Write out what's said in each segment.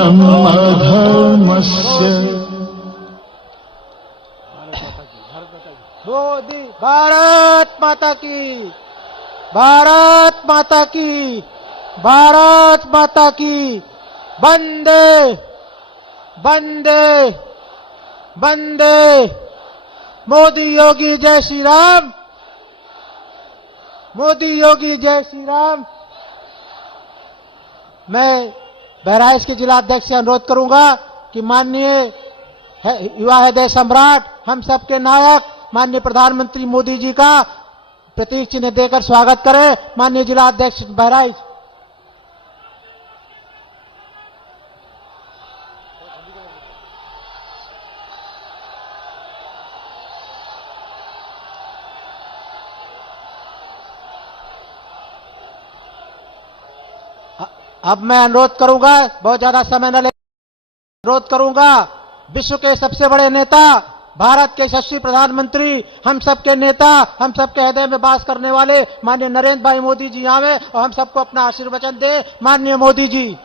उत्थानम् अधर्मस्य मोदी भारत माता की, भारत माता की, भारत माता की। वंदे वंदे वंदे। मोदी योगी जय श्री राम, मोदी योगी जय श्री राम। मैं बहराइच के जिला अध्यक्ष से अनुरोध करूंगा कि माननीय युवा हृदय सम्राट, हम सबके नायक माननीय प्रधानमंत्री मोदी जी का प्रतीक चिन्ह देकर स्वागत करें। माननीय जिला अध्यक्ष बहराइच। अब मैं अनुरोध करूंगा, बहुत ज्यादा समय न ले, अनुरोध करूंगा विश्व के सबसे बड़े नेता, भारत के यशस्वी प्रधानमंत्री, हम सबके नेता, हम सबके हृदय में वास करने वाले माननीय नरेंद्र भाई मोदी जी आवे और हम सबको अपना आशीर्वचन दे। माननीय मोदी जी।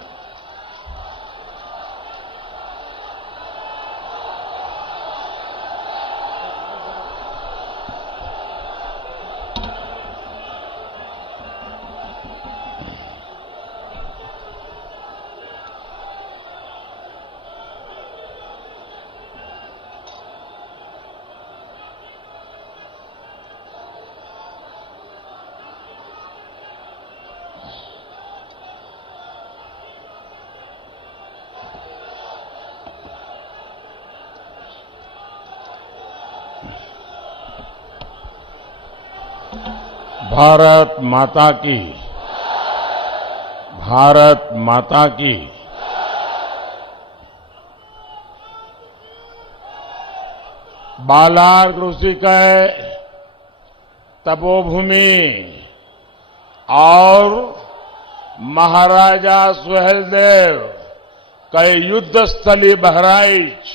भारत माता की, भारत माता की। बालार ऋषिकेय तपोभूमि और महाराजा सुहेलदेव के युद्ध स्थली बहराइच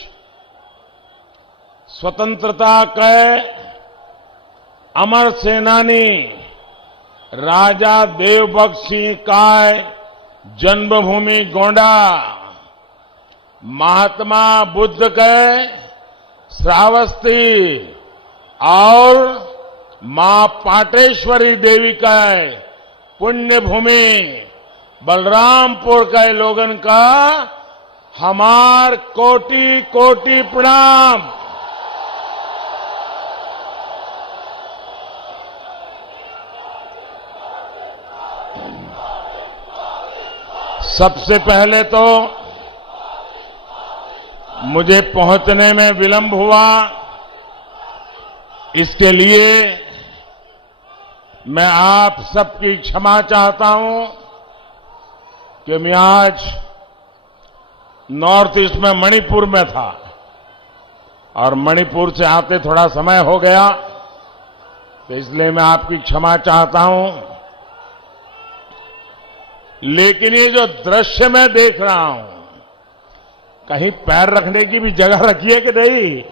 स्वतंत्रता के अमर सेनानी राजा देवभक्त सिंह का जन्मभूमि गोंडा, महात्मा बुद्ध के श्रावस्ती और मां पाटेश्वरी देवी का पुण्य भूमि बलरामपुर के लोगन का हमार कोटि कोटि प्रणाम। सबसे पहले तो मुझे पहुंचने में विलंब हुआ, इसके लिए मैं आप सबकी क्षमा चाहता हूं कि मैं आज नॉर्थ ईस्ट में मणिपुर में था और मणिपुर से आते थोड़ा समय हो गया, तो इसलिए मैं आपकी क्षमा चाहता हूं। लेकिन ये जो दृश्य मैं देख रहा हूं, कहीं पैर रखने की भी जगह रखी है कि नहीं?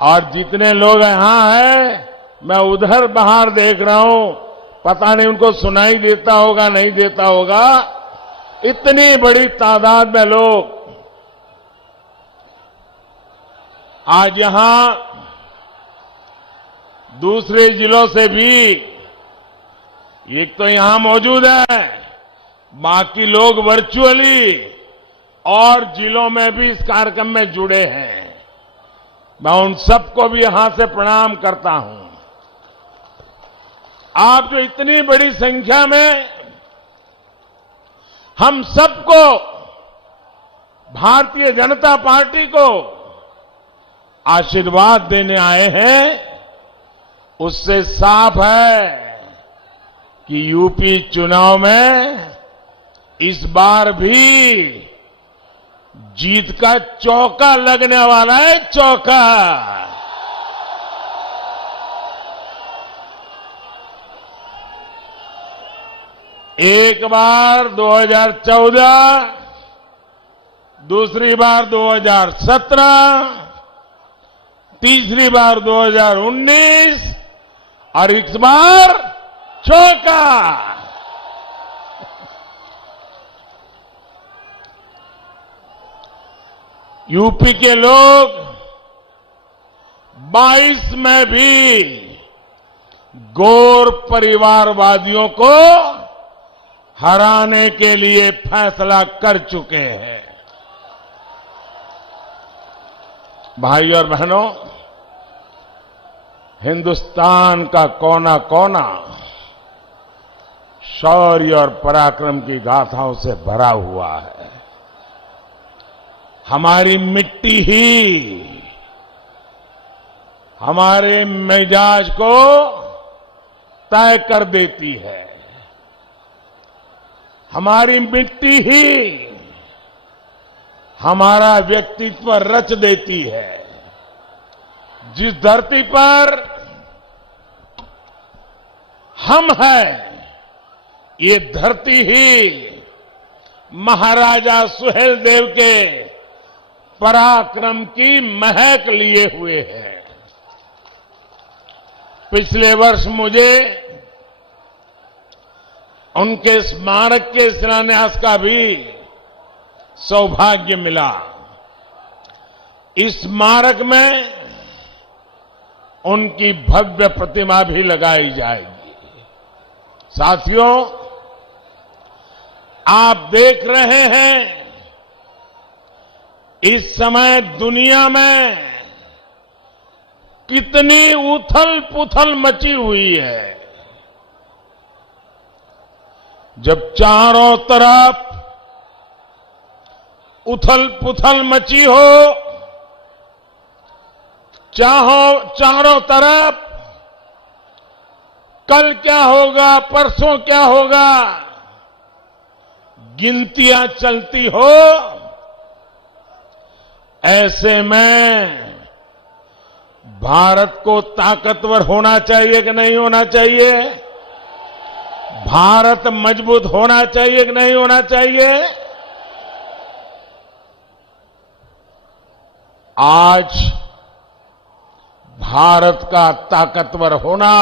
और जितने लोग यहां हैं, मैं उधर बाहर देख रहा हूं, पता नहीं उनको सुनाई देता होगा नहीं देता होगा, इतनी बड़ी तादाद में लोग आज यहां दूसरे जिलों से भी एक तो यहां मौजूद है, बाकी लोग वर्चुअली और जिलों में भी इस कार्यक्रम में जुड़े हैं। मैं उन सबको भी यहां से प्रणाम करता हूं। आप जो इतनी बड़ी संख्या में हम सबको, भारतीय जनता पार्टी को आशीर्वाद देने आए हैं, उससे साफ है कि यूपी चुनाव में इस बार भी जीत का चौका लगने वाला है, चौका। एक बार 2014, दूसरी बार 2017, तीसरी बार 2019 और इस बार चौका। यूपी के लोग 22 में भी गौर परिवारवादियों को हराने के लिए फैसला कर चुके हैं। भाई और बहनों, हिंदुस्तान का कोना कोना शौर्य और पराक्रम की गाथाओं से भरा हुआ है। हमारी मिट्टी ही हमारे मिजाज को तय कर देती है। हमारी मिट्टी ही हमारा व्यक्तित्व रच देती है। जिस धरती पर हम हैं, ये धरती ही महाराजा सुहेलदेव के पराक्रम की महक लिए हुए है। पिछले वर्ष मुझे उनके स्मारक के शिलान्यास का भी सौभाग्य मिला। इस स्मारक में उनकी भव्य प्रतिमा भी लगाई जाएगी। साथियों, आप देख रहे हैं इस समय दुनिया में कितनी उथल पुथल मची हुई है। जब चारों तरफ उथल पुथल मची हो, चारों तरफ कल क्या होगा, परसों क्या होगा, गिनतियां चलती हो, ऐसे में भारत को ताकतवर होना चाहिए कि नहीं होना चाहिए? भारत मजबूत होना चाहिए कि नहीं होना चाहिए? आज भारत का ताकतवर होना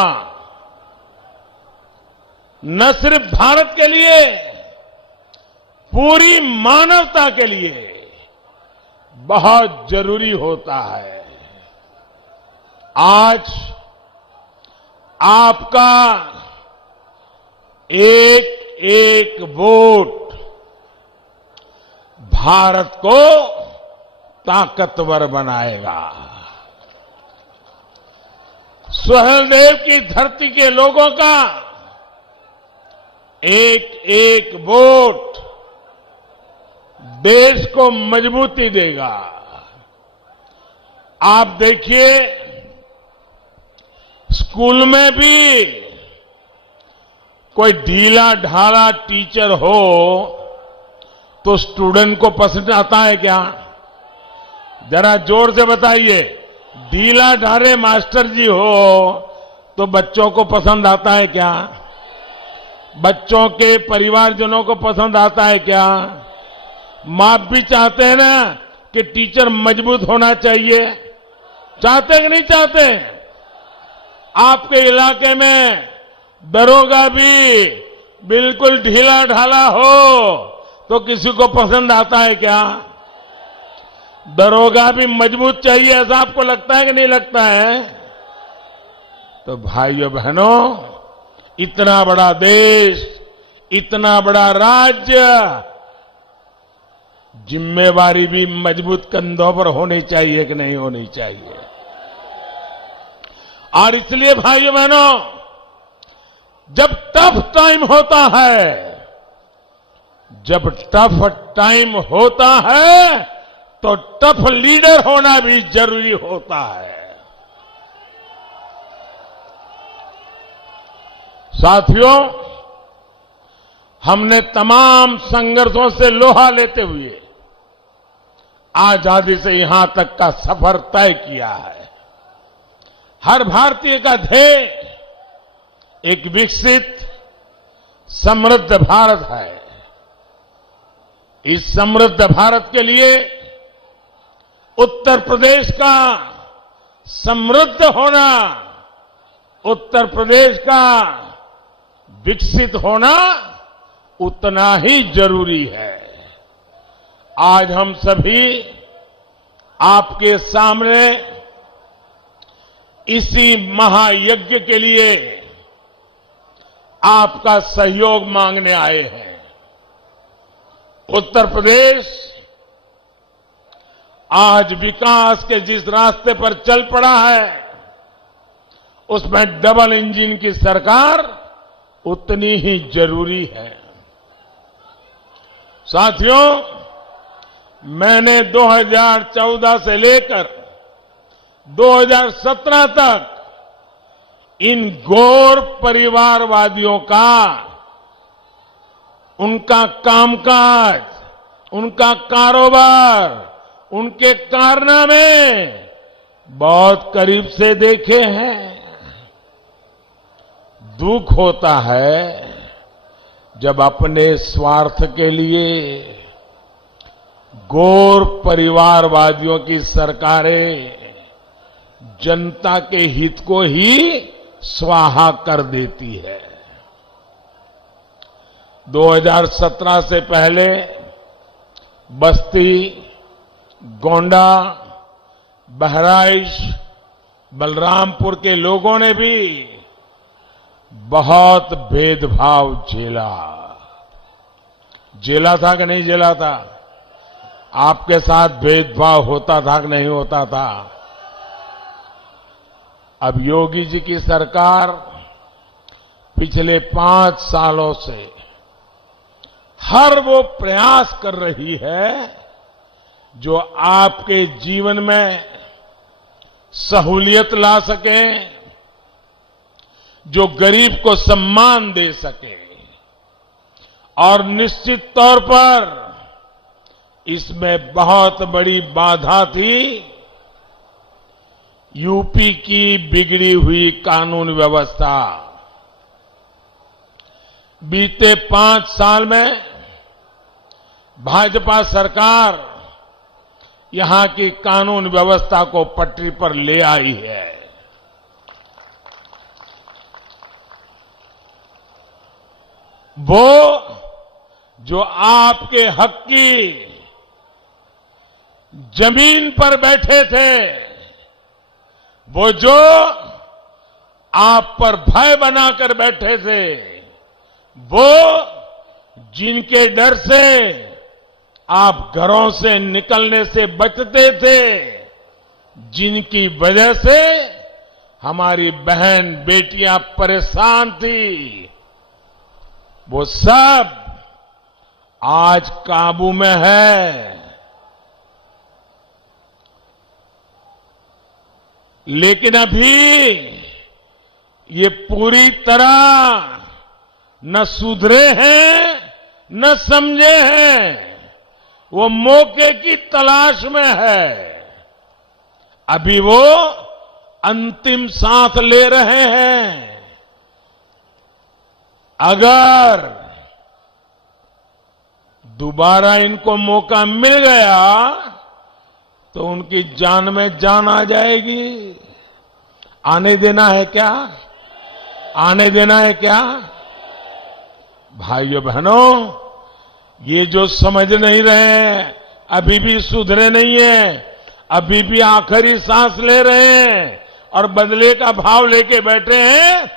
न सिर्फ भारत के लिए, पूरी मानवता के लिए बहुत जरूरी होता है। आज आपका एक एक वोट भारत को ताकतवर बनाएगा। सुहेलदेव की धरती के लोगों का एक एक वोट देश को मजबूती देगा। आप देखिए, स्कूल में भी कोई ढीला ढाला टीचर हो तो स्टूडेंट को पसंद आता है क्या? जरा जोर से बताइए। ढीला ढाले मास्टर जी हो तो बच्चों को पसंद आता है क्या? बच्चों के परिवारजनों को पसंद आता है क्या? माँ भी चाहते हैं ना कि टीचर मजबूत होना चाहिए। चाहते कि नहीं चाहते? आपके इलाके में दरोगा भी बिल्कुल ढीला ढाला हो तो किसी को पसंद आता है क्या? दरोगा भी मजबूत चाहिए, ऐसा आपको लगता है कि नहीं लगता है? तो भाइयों बहनों, इतना बड़ा देश, इतना बड़ा राज्य, जिम्मेवारी भी मजबूत कंधों पर होनी चाहिए कि नहीं होनी चाहिए? और इसलिए भाइयों बहनों, जब टफ टाइम होता है, जब टफ टाइम होता है तो टफ लीडर होना भी जरूरी होता है। साथियों, हमने तमाम संघर्षों से लोहा लेते हुए आजादी से यहां तक का सफर तय किया है। हर भारतीय का ध्येय एक विकसित समृद्ध भारत है। इस समृद्ध भारत के लिए उत्तर प्रदेश का समृद्ध होना, उत्तर प्रदेश का विकसित होना उतना ही जरूरी है। आज हम सभी आपके सामने इसी महायज्ञ के लिए आपका सहयोग मांगने आए हैं। उत्तर प्रदेश आज विकास के जिस रास्ते पर चल पड़ा है, उसमें डबल इंजन की सरकार उतनी ही जरूरी है। साथियों, मैंने 2014 से लेकर 2017 तक इन गौर परिवारवादियों का, उनका कामकाज, उनका कारोबार, उनके कारनामे बहुत करीब से देखे हैं। दुख होता है जब अपने स्वार्थ के लिए गौर परिवारवादियों की सरकारें जनता के हित को ही स्वाहा कर देती है। 2017 से पहले बस्ती, गोंडा, बहराइच, बलरामपुर के लोगों ने भी बहुत भेदभाव झेला था कि नहीं झेला था? आपके साथ भेदभाव होता था कि नहीं होता था? अब योगी जी की सरकार पिछले 5 सालों से हर वो प्रयास कर रही है जो आपके जीवन में सहूलियत ला सके, जो गरीब को सम्मान दे सके। और निश्चित तौर पर इसमें बहुत बड़ी बाधा थी यूपी की बिगड़ी हुई कानून व्यवस्था। बीते 5 साल में भाजपा सरकार यहां की कानून व्यवस्था को पटरी पर ले आई है। वो जो आपके हक की जमीन पर बैठे थे, वो जो आप पर भय बनाकर बैठे थे, वो जिनके डर से आप घरों से निकलने से बचते थे, जिनकी वजह से हमारी बहन बेटियां परेशान थी, वो सब आज काबू में है। लेकिन अभी ये पूरी तरह न सुधरे हैं न समझे हैं, वो मौके की तलाश में है। अभी वो अंतिम सांस ले रहे हैं। अगर दोबारा इनको मौका मिल गया तो उनकी जान में जान आ जाएगी। आने देना है क्या? आने देना है क्या? भाइयों बहनों, ये जो समझ नहीं रहे हैं, अभी भी सुधरे नहीं है, अभी भी आखिरी सांस ले रहे हैं और बदले का भाव लेके बैठे हैं,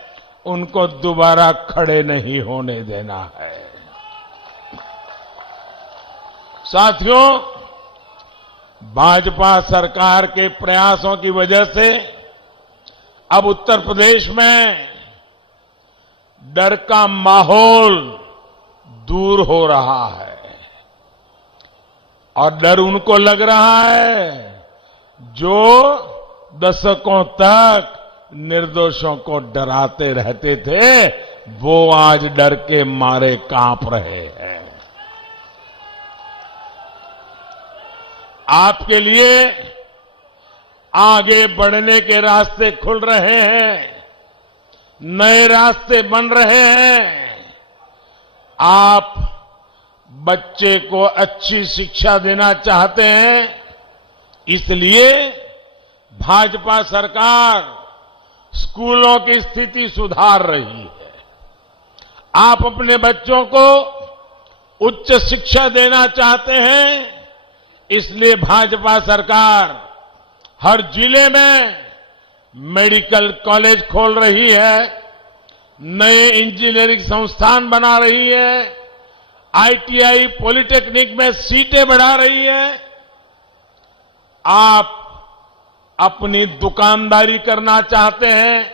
उनको दोबारा खड़े नहीं होने देना है। साथियों, भाजपा सरकार के प्रयासों की वजह से अब उत्तर प्रदेश में डर का माहौल दूर हो रहा है। और डर उनको लग रहा है जो दशकों तक निर्दोषों को डराते रहते थे, वो आज डर के मारे कांप रहे हैं। आपके लिए आगे बढ़ने के रास्ते खुल रहे हैं, नए रास्ते बन रहे हैं। आप बच्चे को अच्छी शिक्षा देना चाहते हैं, इसलिए भाजपा सरकार स्कूलों की स्थिति सुधार रही है। आप अपने बच्चों को उच्च शिक्षा देना चाहते हैं, इसलिए भाजपा सरकार हर जिले में मेडिकल कॉलेज खोल रही है, नए इंजीनियरिंग संस्थान बना रही है, आईटीआई पॉलिटेक्निक में सीटें बढ़ा रही है। आप अपनी दुकानदारी करना चाहते हैं,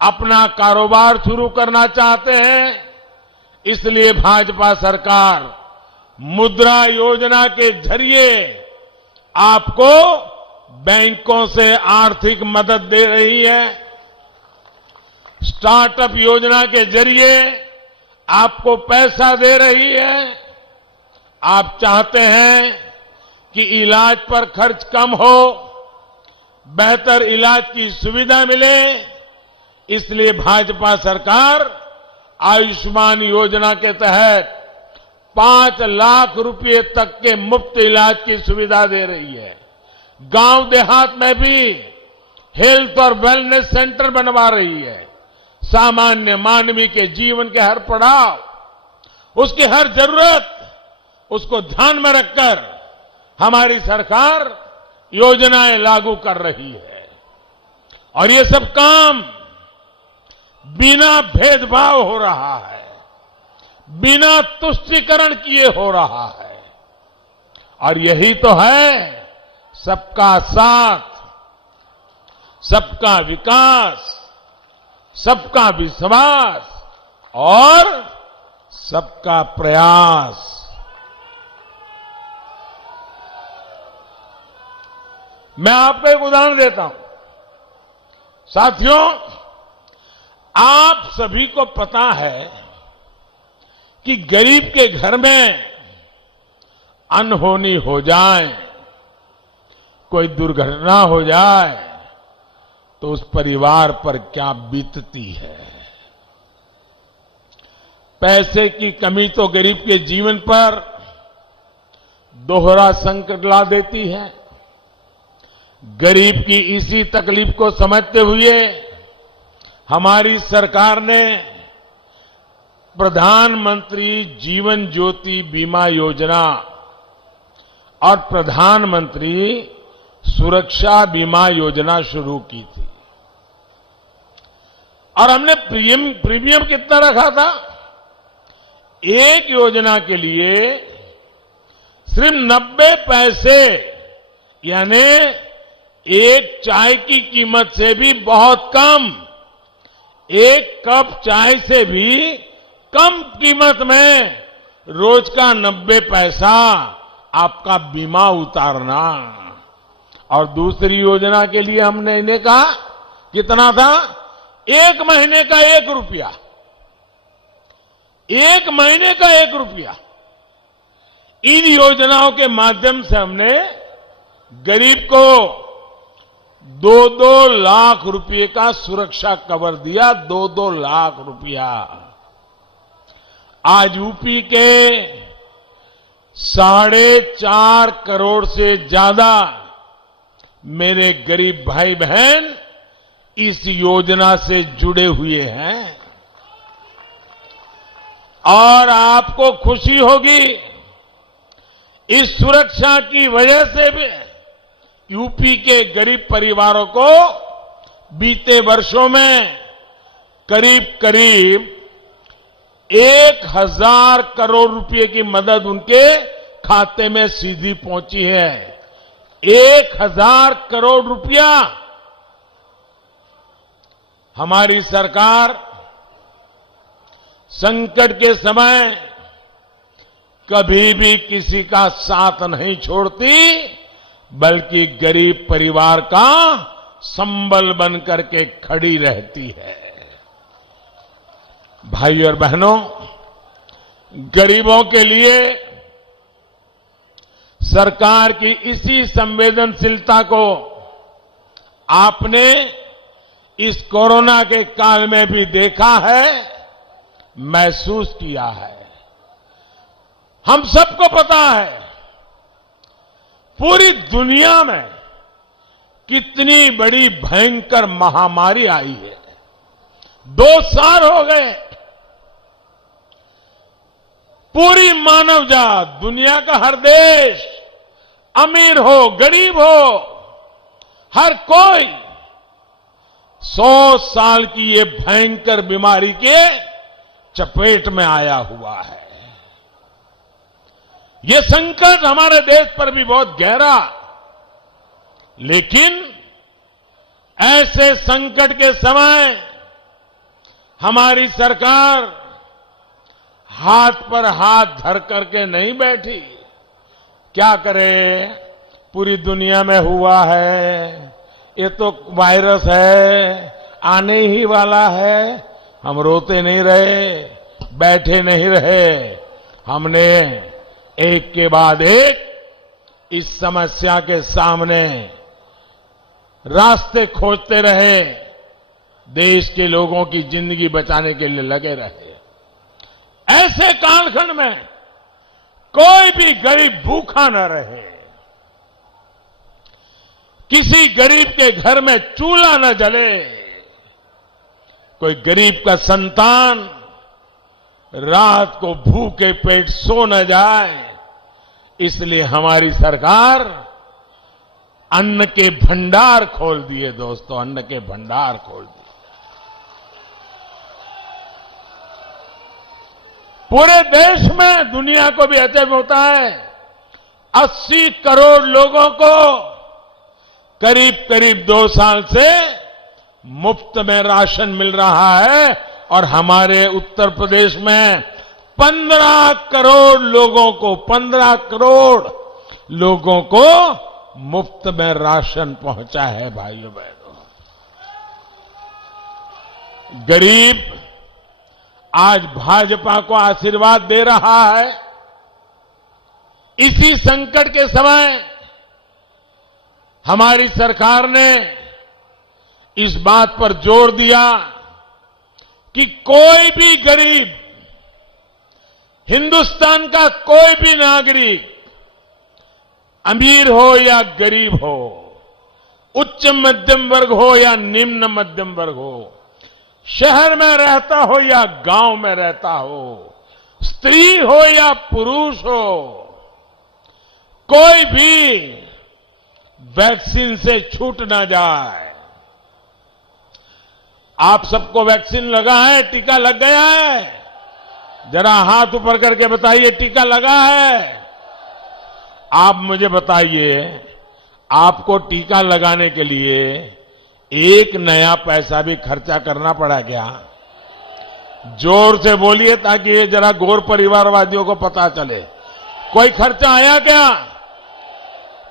अपना कारोबार शुरू करना चाहते हैं, इसलिए भाजपा सरकार मुद्रा योजना के जरिए आपको बैंकों से आर्थिक मदद दे रही है। स्टार्टअप योजना के जरिए आपको पैसा दे रही है। आप चाहते हैं कि इलाज पर खर्च कम हो, बेहतर इलाज की सुविधा मिले, इसलिए भाजपा सरकार आयुष्मान योजना के तहत 5 लाख रुपए तक के मुफ्त इलाज की सुविधा दे रही है। गांव देहात में भी हेल्थ और वेलनेस सेंटर बनवा रही है। सामान्य मानवी के जीवन के हर पड़ाव, उसकी हर जरूरत, उसको ध्यान में रखकर हमारी सरकार योजनाएं लागू कर रही है। और ये सब काम बिना भेदभाव हो रहा है, बिना तुष्टीकरण किए हो रहा है। और यही तो है सबका साथ, सबका विकास, सबका विश्वास और सबका प्रयास। मैं आपको एक उदाहरण देता हूं। साथियों, आप सभी को पता है कि गरीब के घर में अनहोनी हो जाए, कोई दुर्घटना हो जाए तो उस परिवार पर क्या बीतती है। पैसे की कमी तो गरीब के जीवन पर दोहरा संकट ला देती है। गरीब की इसी तकलीफ को समझते हुए हमारी सरकार ने प्रधानमंत्री जीवन ज्योति बीमा योजना और प्रधानमंत्री सुरक्षा बीमा योजना शुरू की थी। और हमने प्रीमियम कितना रखा था? एक योजना के लिए सिर्फ 90 पैसे, यानी एक चाय की कीमत से भी बहुत कम, एक कप चाय से भी कम कीमत में रोज का 90 पैसा आपका बीमा उतारना। और दूसरी योजना के लिए हमने इन्हें कहा कितना था? 1 महीने का 1 रुपया, 1 महीने का 1 रुपया। इन योजनाओं के माध्यम से हमने गरीब को 2-2 लाख रुपए का सुरक्षा कवर दिया। 2-2 लाख रुपया। आज यूपी के 4.5 करोड़ से ज्यादा मेरे गरीब भाई बहन इस योजना से जुड़े हुए हैं। और आपको खुशी होगी, इस सुरक्षा की वजह से भी यूपी के गरीब परिवारों को बीते वर्षों में करीब करीब 1000 करोड़ रुपए की मदद उनके खाते में सीधी पहुंची है। 1000 करोड़ रुपया। हमारी सरकार संकट के समय कभी भी किसी का साथ नहीं छोड़ती, बल्कि गरीब परिवार का संबल बन करके खड़ी रहती है। भाई और बहनों, गरीबों के लिए सरकार की इसी संवेदनशीलता को आपने इस कोरोना के काल में भी देखा है, महसूस किया है। हम सबको पता है पूरी दुनिया में कितनी बड़ी भयंकर महामारी आई है। 2 साल हो गए। पूरी मानव जात, दुनिया का हर देश अमीर हो गरीब हो, हर कोई 100 साल की ये भयंकर बीमारी के चपेट में आया हुआ है। ये संकट हमारे देश पर भी बहुत गहरा, लेकिन ऐसे संकट के समय हमारी सरकार हाथ पर हाथ धर करके नहीं बैठी। क्या करे, पूरी दुनिया में हुआ है, ये तो वायरस है, आने ही वाला है। हम रोते नहीं रहे, बैठे नहीं रहे, हमने एक के बाद एक इस समस्या के सामने रास्ते खोजते रहे, देश के लोगों की जिंदगी बचाने के लिए लगे रहे। ऐसे कालखंड में कोई भी गरीब भूखा न रहे, किसी गरीब के घर में चूल्हा न जले, कोई गरीब का संतान रात को भूखे पेट सो न जाए, इसलिए हमारी सरकार अन्न के भंडार खोल दिए। दोस्तों, अन्न के भंडार खोल दिए। पूरे देश में, दुनिया को भी अचंभ होता है, 80 करोड़ लोगों को करीब करीब 2 साल से मुफ्त में राशन मिल रहा है, और हमारे उत्तर प्रदेश में 15 करोड़ लोगों को, 15 करोड़ लोगों को मुफ्त में राशन पहुंचा है। भाइयों बहनों, गरीब आज भाजपा को आशीर्वाद दे रहा है। इसी संकट के समय हमारी सरकार ने इस बात पर जोर दिया कि कोई भी गरीब, हिंदुस्तान का कोई भी नागरिक, अमीर हो या गरीब हो, उच्च मध्यम वर्ग हो या निम्न मध्यम वर्ग हो, शहर में रहता हो या गांव में रहता हो, स्त्री हो या पुरुष हो, कोई भी वैक्सीन से छूट ना जाए। आप सबको वैक्सीन लगा है, टीका लग गया है? जरा हाथ ऊपर करके बताइए, टीका लगा है? आप मुझे बताइए, आपको टीका लगाने के लिए एक नया पैसा भी खर्चा करना पड़ा क्या? जोर से बोलिए ताकि ये जरा गौर परिवारवादियों को पता चले। कोई खर्चा आया क्या?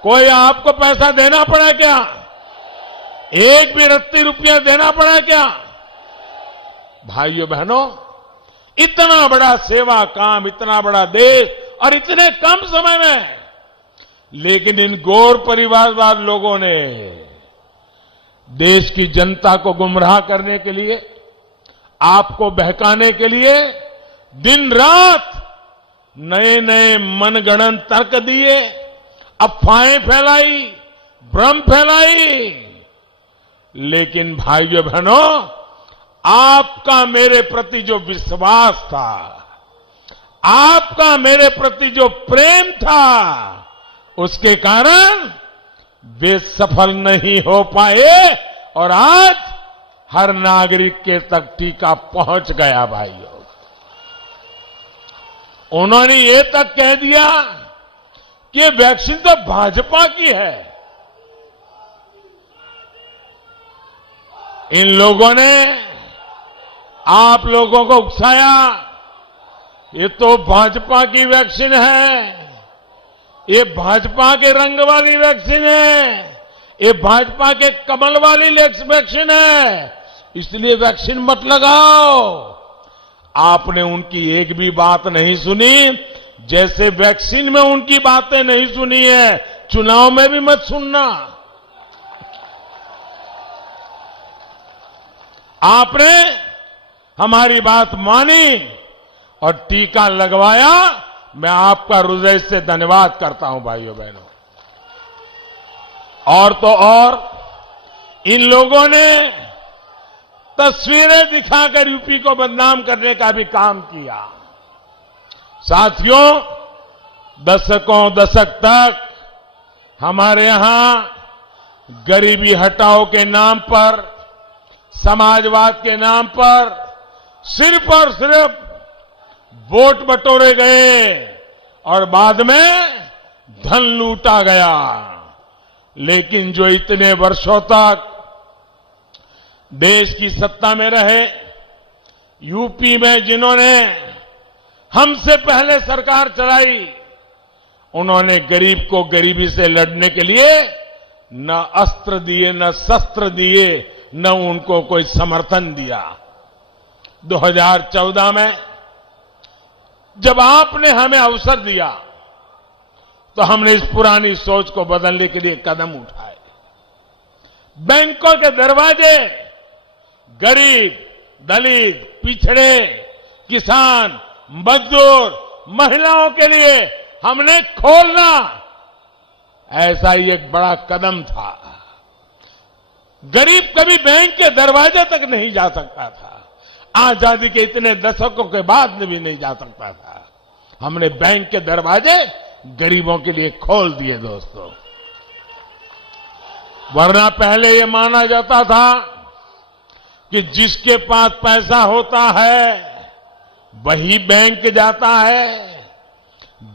कोई आपको पैसा देना पड़ा क्या? एक भी रत्ती रुपया देना पड़ा क्या? भाइयों बहनों, इतना बड़ा सेवा काम, इतना बड़ा देश, और इतने कम समय में, लेकिन इन गौर परिवारवाद लोगों ने देश की जनता को गुमराह करने के लिए, आपको बहकाने के लिए दिन रात नए नए मनगढ़ंत तर्क दिए, अफवाहें फैलाई, भ्रम फैलाई। लेकिन भाइयों बहनों, आपका मेरे प्रति जो विश्वास था, आपका मेरे प्रति जो प्रेम था, उसके कारण वे सफल नहीं हो पाए, और आज हर नागरिक के तक टीका पहुंच गया। भाइयों, उन्होंने ये तक कह दिया कि वैक्सीन तो भाजपा की है। इन लोगों ने आप लोगों को उकसाया, ये तो भाजपा की वैक्सीन है, ये भाजपा के रंग वाली वैक्सीन है, ये भाजपा के कमल वाली वैक्सीन है, इसलिए वैक्सीन मत लगाओ। आपने उनकी एक भी बात नहीं सुनी, जैसे वैक्सीन में उनकी बातें नहीं सुनी है, चुनाव में भी मत सुनना। आपने हमारी बात मानी और टीका लगवाया। मैं आपका हृदय से धन्यवाद करता हूं भाइयों बहनों। और तो और, इन लोगों ने तस्वीरें दिखाकर यूपी को बदनाम करने का भी काम किया। साथियों, दशक तक हमारे यहां गरीबी हटाओ के नाम पर, समाजवाद के नाम पर सिर्फ और सिर्फ वोट बटोरे गए और बाद में धन लूटा गया। लेकिन जो इतने वर्षों तक देश की सत्ता में रहे, यूपी में जिन्होंने हमसे पहले सरकार चलाई, उन्होंने गरीब को गरीबी से लड़ने के लिए न अस्त्र दिए, न शस्त्र दिए, न उनको कोई समर्थन दिया। 2014 में जब आपने हमें अवसर दिया तो हमने इस पुरानी सोच को बदलने के लिए कदम उठाए। बैंकों के दरवाजे गरीब, दलित, पिछड़े, किसान, मजदूर, महिलाओं के लिए हमने खोलना, ऐसा ही एक बड़ा कदम था। गरीब कभी बैंक के दरवाजे तक नहीं जा सकता था। आजादी के इतने दशकों के बाद भी नहीं जा सकता था। हमने बैंक के दरवाजे गरीबों के लिए खोल दिए दोस्तों। वरना पहले ये माना जाता था कि जिसके पास पैसा होता है वही बैंक जाता है,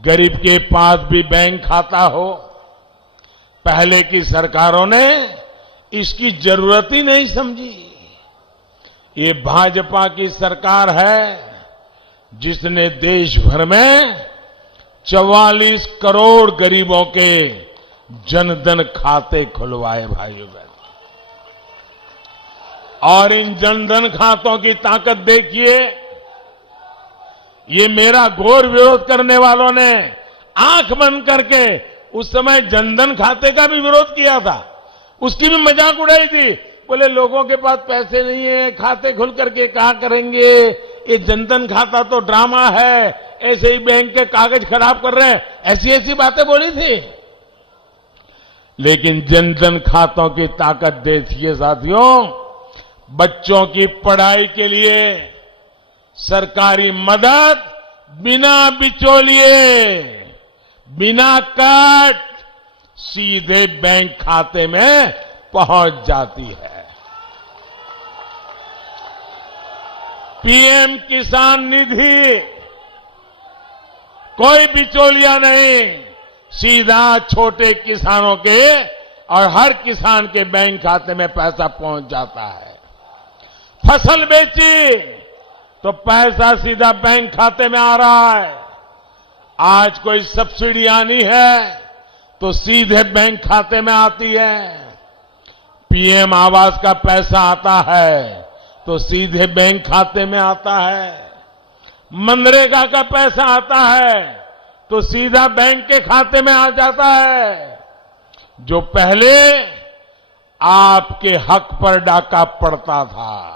गरीब के पास भी बैंक खाता हो। पहले की सरकारों ने इसकी जरूरत ही नहीं समझी। ये भाजपा की सरकार है जिसने देश भर में 44 करोड़ गरीबों के जनधन खाते खुलवाए भाइयों बहनों। और इन जनधन खातों की ताकत देखिए। ये मेरा घोर विरोध करने वालों ने आंख बंद करके उस समय जनधन खाते का भी विरोध किया था, उसकी भी मजाक उड़ाई थी। बोले लोगों के पास पैसे नहीं है, खाते खुल करके क्या करेंगे, ये जनधन खाता तो ड्रामा है, ऐसे ही बैंक के कागज खराब कर रहे हैं, ऐसी ऐसी बातें बोली थी। लेकिन जनधन खातों की ताकत देखिए साथियों। बच्चों की पढ़ाई के लिए सरकारी मदद बिना बिचौलिए, बिना कट सीधे बैंक खाते में पहुंच जाती है। पीएम किसान निधि, कोई बिचौलिया नहीं, सीधा छोटे किसानों के और हर किसान के बैंक खाते में पैसा पहुंच जाता है। फसल बेची तो पैसा सीधा बैंक खाते में आ रहा है। आज कोई सब्सिडी आनी है तो सीधे बैंक खाते में आती है। पीएम आवास का पैसा आता है तो सीधे बैंक खाते में आता है। मनरेगा का पैसा आता है तो सीधा बैंक के खाते में आ जाता है। जो पहले आपके हक पर डाका पड़ता था,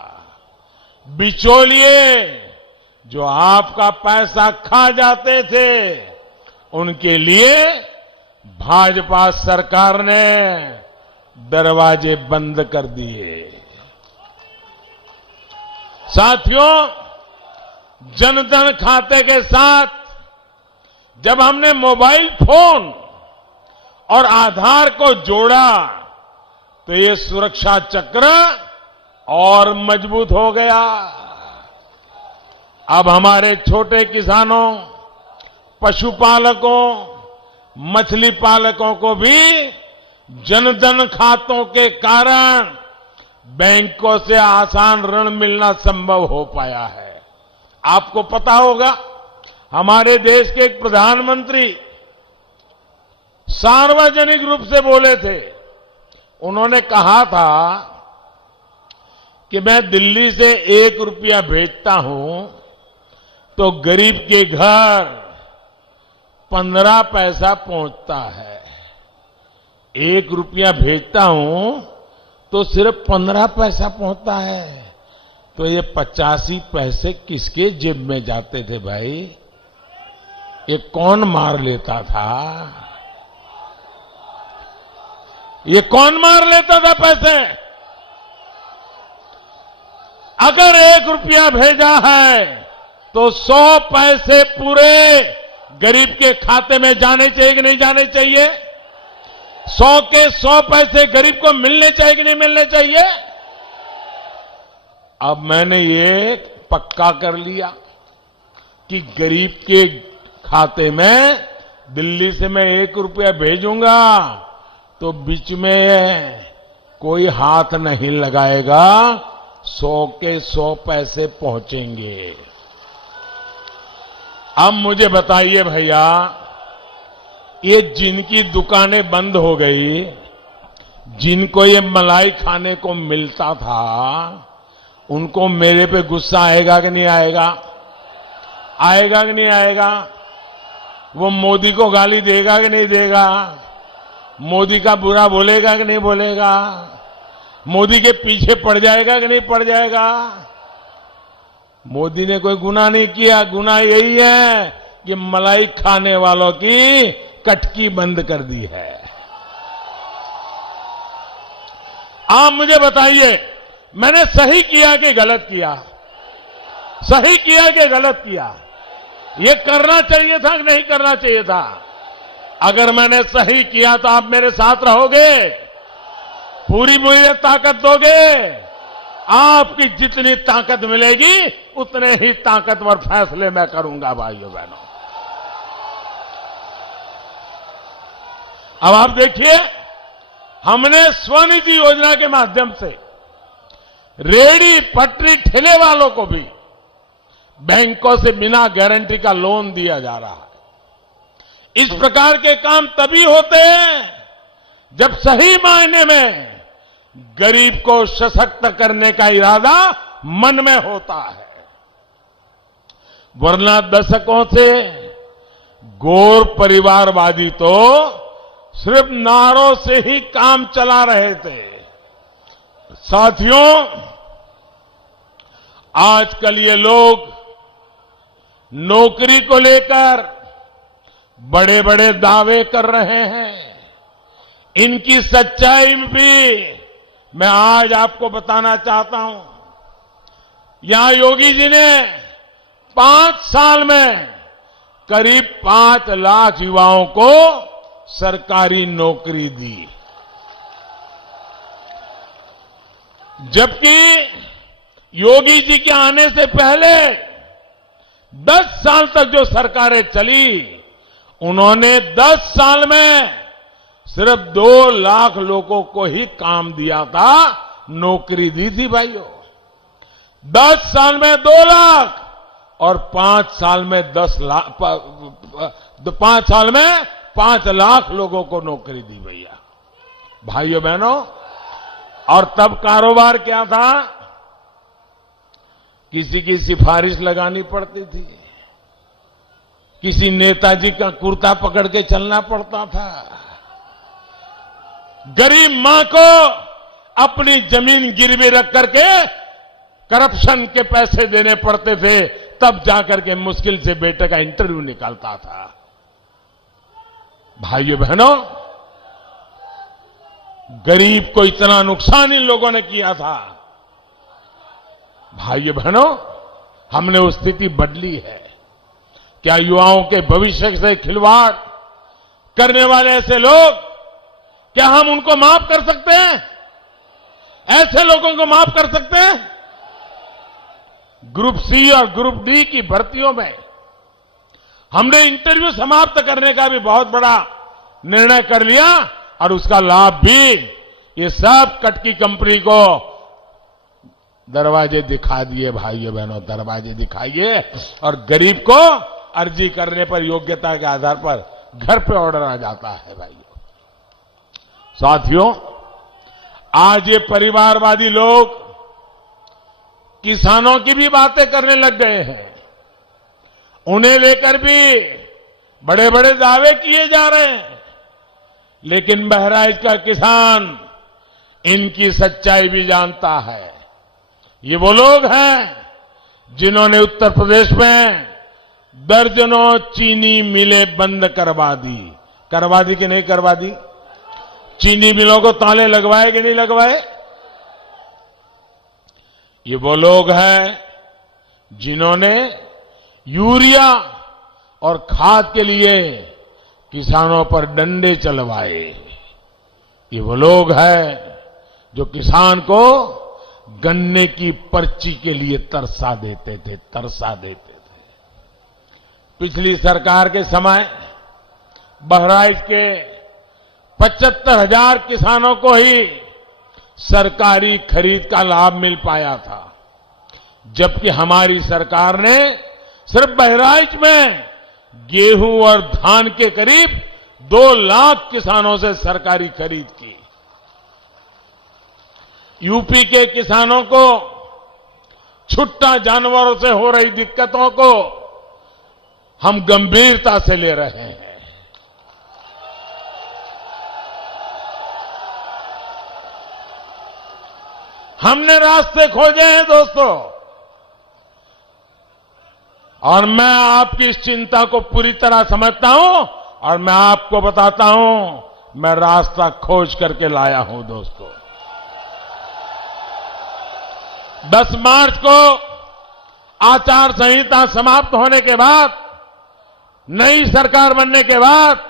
बिचौलिए जो आपका पैसा खा जाते थे, उनके लिए भाजपा सरकार ने दरवाजे बंद कर दिए। साथियों, जनधन खाते के साथ जब हमने मोबाइल फोन और आधार को जोड़ा तो ये सुरक्षा चक्र और मजबूत हो गया। अब हमारे छोटे किसानों, पशुपालकों, मछली पालकों को भी जनधन खातों के कारण बैंकों से आसान ऋण मिलना संभव हो पाया है। आपको पता होगा, हमारे देश के एक प्रधानमंत्री सार्वजनिक रूप से बोले थे। उन्होंने कहा था कि मैं दिल्ली से 1 रुपया भेजता हूं तो गरीब के घर 15 पैसा पहुंचता है। 1 रुपया भेजता हूं तो सिर्फ 15 पैसा पहुंचता है। तो ये 85 पैसे किसके जेब में जाते थे भाई? ये कौन मार लेता था? ये कौन मार लेता था पैसे? अगर 1 रुपया भेजा है तो 100 पैसे पूरे गरीब के खाते में जाने चाहिए कि नहीं जाने चाहिए? 100 के 100 पैसे गरीब को मिलने चाहिए कि नहीं मिलने चाहिए? अब मैंने ये पक्का कर लिया कि गरीब के खाते में दिल्ली से मैं 1 रुपया भेजूंगा तो बीच में कोई हाथ नहीं लगाएगा, 100 के 100 पैसे पहुंचेंगे। अब मुझे बताइए भैया, ये जिनकी दुकानें बंद हो गई, जिनको ये मलाई खाने को मिलता था, उनको मेरे पे गुस्सा आएगा कि नहीं आएगा? आएगा कि नहीं आएगा? वो मोदी को गाली देगा कि नहीं देगा? मोदी का बुरा बोलेगा कि नहीं बोलेगा? मोदी के पीछे पड़ जाएगा कि नहीं पड़ जाएगा? मोदी ने कोई गुनाह नहीं किया, गुनाह यही है कि मलाई खाने वालों की कटकी बंद कर दी है। आप मुझे बताइए, मैंने सही किया कि गलत किया? सही किया कि गलत किया? ये करना चाहिए था कि नहीं करना चाहिए था? अगर मैंने सही किया तो आप मेरे साथ रहोगे, पूरी ताकत दोगे? आपकी जितनी ताकत मिलेगी उतने ही ताकतवर फैसले मैं करूंगा भाइयों बहनों। अब आप देखिए, हमने स्वनिधि योजना के माध्यम से रेहड़ी पटरी ठेले वालों को भी बैंकों से बिना गारंटी का लोन दिया जा रहा है। इस प्रकार के काम तभी होते हैं जब सही मायने में गरीब को सशक्त करने का इरादा मन में होता है, वरना दशकों से गौर परिवारवादी तो सिर्फ नारों से ही काम चला रहे थे। साथियों, आजकल ये लोग नौकरी को लेकर बड़े बड़े दावे कर रहे हैं। इनकी सच्चाई भी मैं आज आपको बताना चाहता हूं। यहां योगी जी ने 5 साल में करीब 5 लाख युवाओं को सरकारी नौकरी दी, जबकि योगी जी के आने से पहले 10 साल तक जो सरकारें चली, उन्होंने 10 साल में सिर्फ 2 लाख लोगों को ही काम दिया था, नौकरी दी थी भाइयों। 10 साल में 2 लाख और 5 साल में 10 लाख, 5 साल में 5 लाख लोगों को नौकरी दी भैया, भाइयों बहनों। और तब कारोबार क्या था? किसी की सिफारिश लगानी पड़ती थी, किसी नेताजी का कुर्ता पकड़ के चलना पड़ता था, गरीब मां को अपनी जमीन गिरवी रख करके करप्शन के पैसे देने पड़ते थे, तब जाकर के मुश्किल से बेटे का इंटरव्यू निकलता था। भाइयों बहनों, गरीब को इतना नुकसान इन लोगों ने किया था। भाइयों बहनों, हमने वो स्थिति बदली है। क्या युवाओं के भविष्य से खिलवाड़ करने वाले ऐसे लोग, क्या हम उनको माफ कर सकते हैं? ऐसे लोगों को माफ कर सकते हैं? ग्रुप सी और ग्रुप डी की भर्तियों में हमने इंटरव्यू समाप्त करने का भी बहुत बड़ा निर्णय कर लिया और उसका लाभ भी ये सब कटकी कंपनी को दरवाजे दिखा दिए। भाइयों बहनों, दरवाजे दिखाइए और गरीब को अर्जी करने पर योग्यता के आधार पर घर पे ऑर्डर आ जाता है। भाइयों साथियों, आज ये परिवारवादी लोग किसानों की भी बातें करने लग गए हैं। उन्हें लेकर भी बड़े बड़े दावे किए जा रहे हैं, लेकिन बहराइच का किसान इनकी सच्चाई भी जानता है। ये वो लोग हैं जिन्होंने उत्तर प्रदेश में दर्जनों चीनी मिलें बंद करवा दी कि नहीं करवा दी? चीनी मिलों को ताले लगवाए कि नहीं लगवाए? ये वो लोग हैं जिन्होंने यूरिया और खाद के लिए किसानों पर डंडे चलवाए। ये वो लोग हैं जो किसान को गन्ने की पर्ची के लिए तरसा देते थे। पिछली सरकार के समय बहराइच के 75,000 किसानों को ही सरकारी खरीद का लाभ मिल पाया था, जबकि हमारी सरकार ने सिर्फ बहराइच में गेहूं और धान के करीब 2 लाख किसानों से सरकारी खरीद की। यूपी के किसानों को छुट्टा जानवरों से हो रही दिक्कतों को हम गंभीरता से ले रहे हैं। हमने रास्ते खोजे हैं दोस्तों, और मैं आपकी इस चिंता को पूरी तरह समझता हूं और मैं आपको बताता हूं, मैं रास्ता खोज करके लाया हूं दोस्तों। 10 मार्च को आचार संहिता समाप्त होने के बाद, नई सरकार बनने के बाद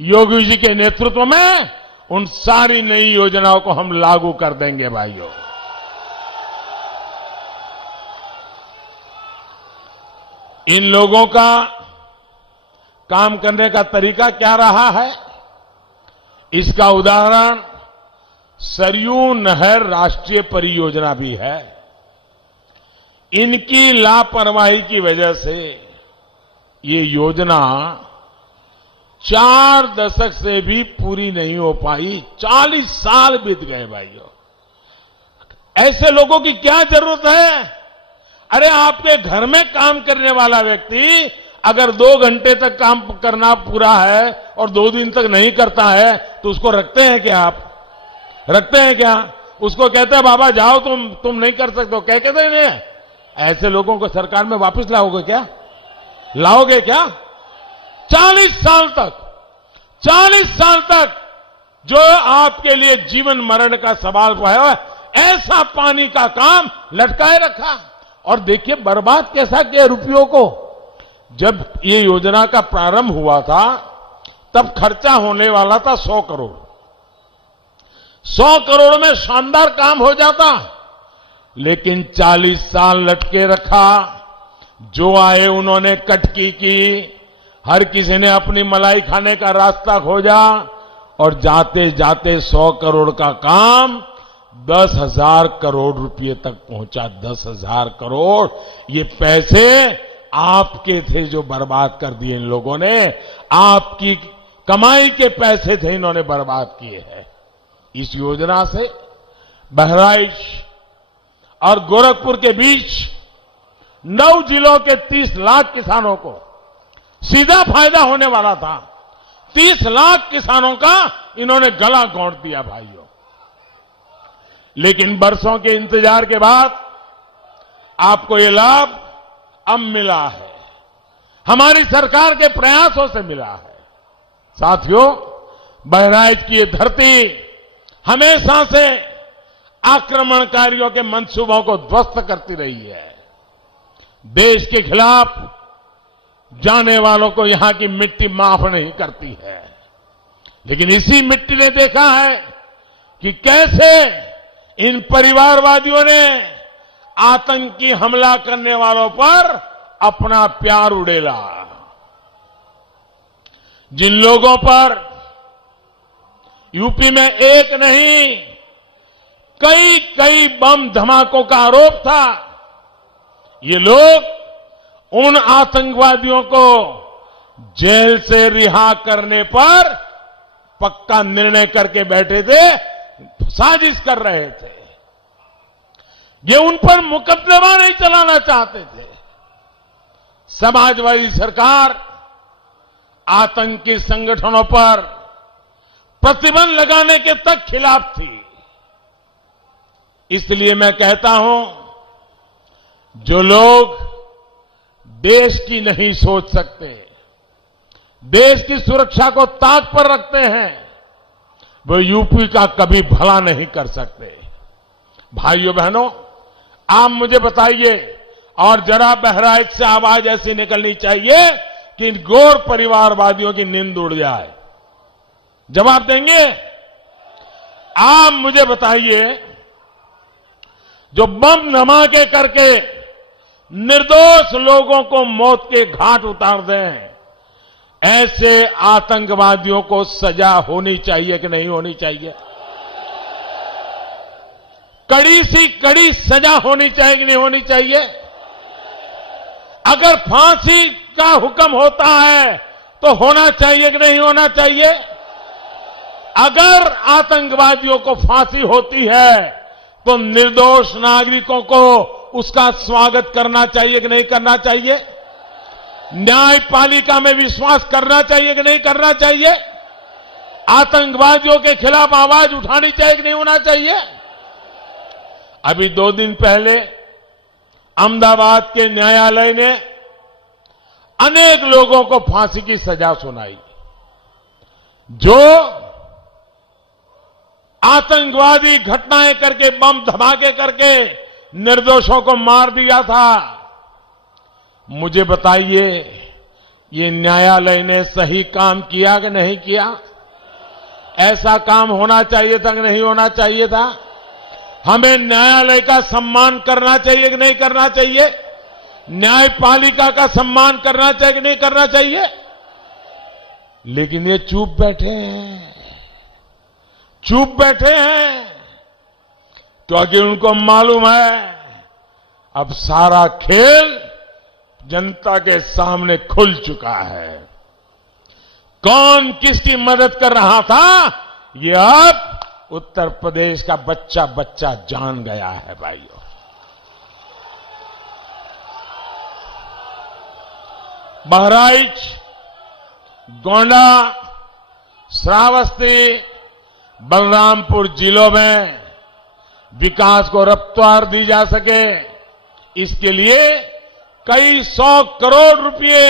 योगी जी के नेतृत्व में उन सारी नई योजनाओं को हम लागू कर देंगे भाइयों। इन लोगों का काम करने का तरीका क्या रहा है, इसका उदाहरण सरयू नहर राष्ट्रीय परियोजना भी है। इनकी लापरवाही की वजह से ये योजना 4 दशक से भी पूरी नहीं हो पाई। 40 साल बीत गए भाइयों। ऐसे लोगों की क्या जरूरत है? अरे आपके घर में काम करने वाला व्यक्ति अगर 2 घंटे तक काम करना पूरा है और 2 दिन तक नहीं करता है तो उसको रखते हैं क्या? आप रखते हैं क्या? उसको कहते हैं बाबा जाओ, तुम नहीं कर सकते हो, कह कहते नहीं। ऐसे लोगों को सरकार में वापस लाओगे क्या? लाओगे क्या? 40 साल तक जो आपके लिए जीवन मरण का सवाल है, ऐसा पानी का काम लटकाए रखा। और देखिए बर्बाद कैसा किया रुपयों को। जब ये योजना का प्रारंभ हुआ था तब खर्चा होने वाला था 100 करोड़। 100 करोड़ में शानदार काम हो जाता, लेकिन 40 साल लटके रखा। जो आए उन्होंने कटकी की, हर किसी ने अपनी मलाई खाने का रास्ता खोजा और जाते जाते 100 करोड़ का काम 10,000 करोड़ रुपए तक पहुंचा। 10,000 करोड़ ये पैसे आपके थे जो बर्बाद कर दिए इन लोगों ने। आपकी कमाई के पैसे थे, इन्होंने बर्बाद किए हैं। इस योजना से बहराइच और गोरखपुर के बीच 9 जिलों के 30 लाख किसानों को सीधा फायदा होने वाला था। 30 लाख किसानों का इन्होंने गला घोंट दिया भाइयों। लेकिन बरसों के इंतजार के बाद आपको ये लाभ अब मिला है, हमारी सरकार के प्रयासों से मिला है। साथियों, बहराइच की ये धरती हमेशा से आक्रमणकारियों के मंसूबों को ध्वस्त करती रही है। देश के खिलाफ जाने वालों को यहां की मिट्टी माफ नहीं करती है। लेकिन इसी मिट्टी ने देखा है कि कैसे इन परिवारवादियों ने आतंकी हमला करने वालों पर अपना प्यार उड़ेला। जिन लोगों पर यूपी में एक नहीं कई बम धमाकों का आरोप था, ये लोग उन आतंकवादियों को जेल से रिहा करने पर पक्का निर्णय करके बैठे थे, साजिश कर रहे थे। ये उन पर मुकदमा नहीं चलाना चाहते थे। समाजवादी सरकार आतंकी संगठनों पर प्रतिबंध लगाने के तक खिलाफ थी। इसलिए मैं कहता हूं, जो लोग देश की नहीं सोच सकते, देश की सुरक्षा को ताक पर रखते हैं, वो यूपी का कभी भला नहीं कर सकते। भाइयों बहनों, आप मुझे बताइए, और जरा बहराइच से आवाज ऐसी निकलनी चाहिए कि इन घोर परिवारवादियों की नींद उड़ जाए। जवाब देंगे? आप मुझे बताइए, जो बम धमाके करके निर्दोष लोगों को मौत के घाट उतार दें, ऐसे आतंकवादियों को सजा होनी चाहिए कि नहीं होनी चाहिए? कड़ी सी कड़ी सजा होनी चाहिए कि नहीं होनी चाहिए? अगर फांसी का हुक्म होता है तो होना चाहिए कि नहीं होना चाहिए? अगर आतंकवादियों को फांसी होती है तो निर्दोष नागरिकों को उसका स्वागत करना चाहिए कि नहीं करना चाहिए? न्यायपालिका में विश्वास करना चाहिए कि नहीं करना चाहिए? आतंकवादियों के खिलाफ आवाज उठानी चाहिए कि नहीं होना चाहिए? अभी 2 दिन पहले अहमदाबाद के न्यायालय ने अनेक लोगों को फांसी की सजा सुनाई, जो आतंकवादी घटनाएं करके, बम धमाके करके निर्दोषों को मार दिया था। मुझे बताइए, ये न्यायालय ने सही काम किया कि नहीं किया? ऐसा काम होना चाहिए था कि नहीं होना चाहिए था? हमें न्यायालय का सम्मान करना चाहिए कि नहीं करना चाहिए? न्यायपालिका का सम्मान करना चाहिए कि नहीं करना चाहिए? लेकिन ये चुप बैठे हैं, चुप बैठे हैं, क्योंकि उनको मालूम है अब सारा खेल जनता के सामने खुल चुका है। कौन किसकी मदद कर रहा था, ये अब उत्तर प्रदेश का बच्चा बच्चा जान गया है भाइयों। बहराइच, गोंडा, श्रावस्ती, बलरामपुर जिलों में विकास को रफ्तार दी जा सके, इसके लिए कई 100 करोड़ रुपए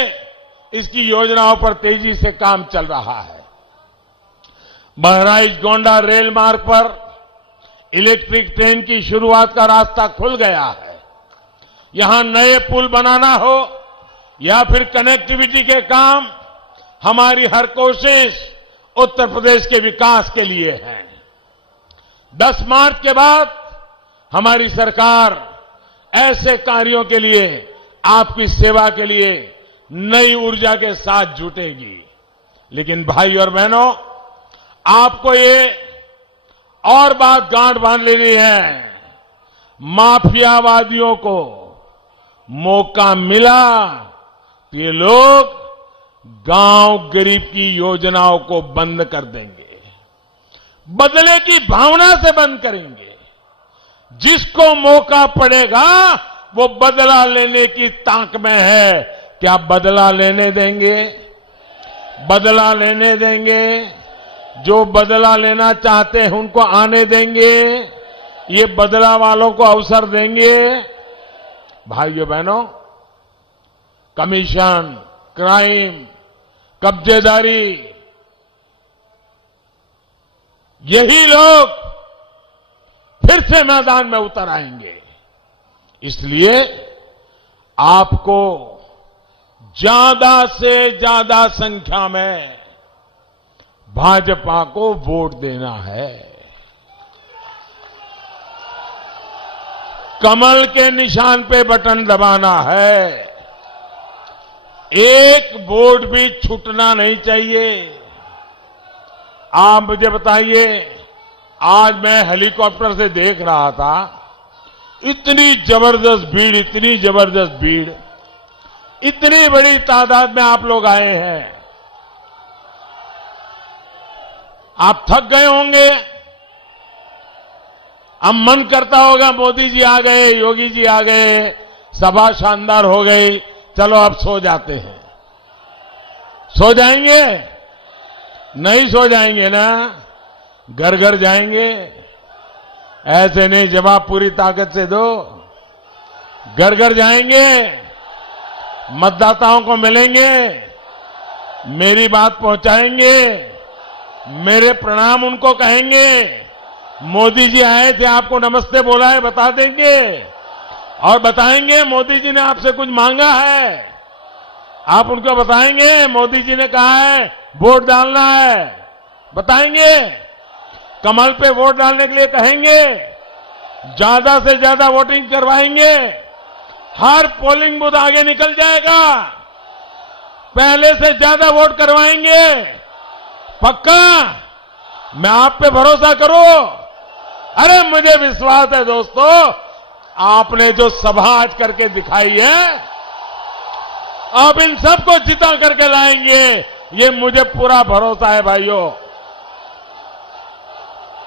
इसकी योजनाओं पर तेजी से काम चल रहा है। बहराइच गोंडा रेल मार्ग पर इलेक्ट्रिक ट्रेन की शुरुआत का रास्ता खुल गया है। यहां नए पुल बनाना हो या फिर कनेक्टिविटी के काम, हमारी हर कोशिश उत्तर प्रदेश के विकास के लिए है। 10 मार्च के बाद हमारी सरकार ऐसे कार्यों के लिए, आपकी सेवा के लिए नई ऊर्जा के साथ जुटेगी। लेकिन भाई और बहनों, आपको ये और बात गांठ बांध लेनी है, माफियावादियों को मौका मिला तो ये लोग गांव गरीब की योजनाओं को बंद कर देंगे, बदले की भावना से बंद करेंगे। जिसको मौका पड़ेगा वो बदला लेने की ताक में है। क्या बदला लेने देंगे? बदला लेने देंगे? जो बदला लेना चाहते हैं उनको आने देंगे? ये बदला वालों को अवसर देंगे? भाइयों बहनों, कमीशन, क्राइम, कब्जेदारी, यही लोग फिर से मैदान में उतर आएंगे। इसलिए आपको ज्यादा से ज्यादा संख्या में भाजपा को वोट देना है। कमल के निशान पे बटन दबाना है। एक वोट भी छूटना नहीं चाहिए। आप मुझे बताइए, आज मैं हेलीकॉप्टर से देख रहा था, इतनी जबरदस्त भीड़, इतनी जबरदस्त भीड़, इतनी बड़ी तादाद में आप लोग आए हैं। आप थक गए होंगे। अब मन करता होगा मोदी जी आ गए, योगी जी आ गए, सभा शानदार हो गई, चलो अब सो जाते हैं। सो जाएंगे? नहीं सो जाएंगे ना, घर घर जाएंगे। ऐसे नहीं, जवाब पूरी ताकत से दो। घर घर जाएंगे, मतदाताओं को मिलेंगे, मेरी बात पहुंचाएंगे, मेरे प्रणाम उनको कहेंगे। मोदी जी आए थे, आपको नमस्ते बोला है, बता देंगे और बताएंगे मोदी जी ने आपसे कुछ मांगा है। आप उनको बताएंगे मोदी जी ने कहा है वोट डालना है, बताएंगे। कमल पे वोट डालने के लिए कहेंगे, ज्यादा से ज्यादा वोटिंग करवाएंगे, हर पोलिंग बूथ आगे निकल जाएगा, पहले से ज्यादा वोट करवाएंगे। पक्का? मैं आप पे भरोसा करूं? अरे मुझे विश्वास है दोस्तों, आपने जो सभा आज करके दिखाई है, आप इन सबको जिता करके लाएंगे, ये मुझे पूरा भरोसा है भाइयों।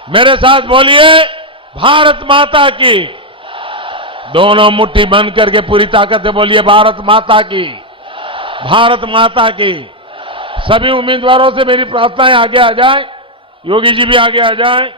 मेरे साथ बोलिए, भारत माता की। दोनों मुट्ठी बंद करके पूरी ताकत से बोलिए, भारत माता की, भारत माता की। सभी उम्मीदवारों से मेरी प्रार्थना है, आगे आ जाए, योगी जी भी आगे आ जाए।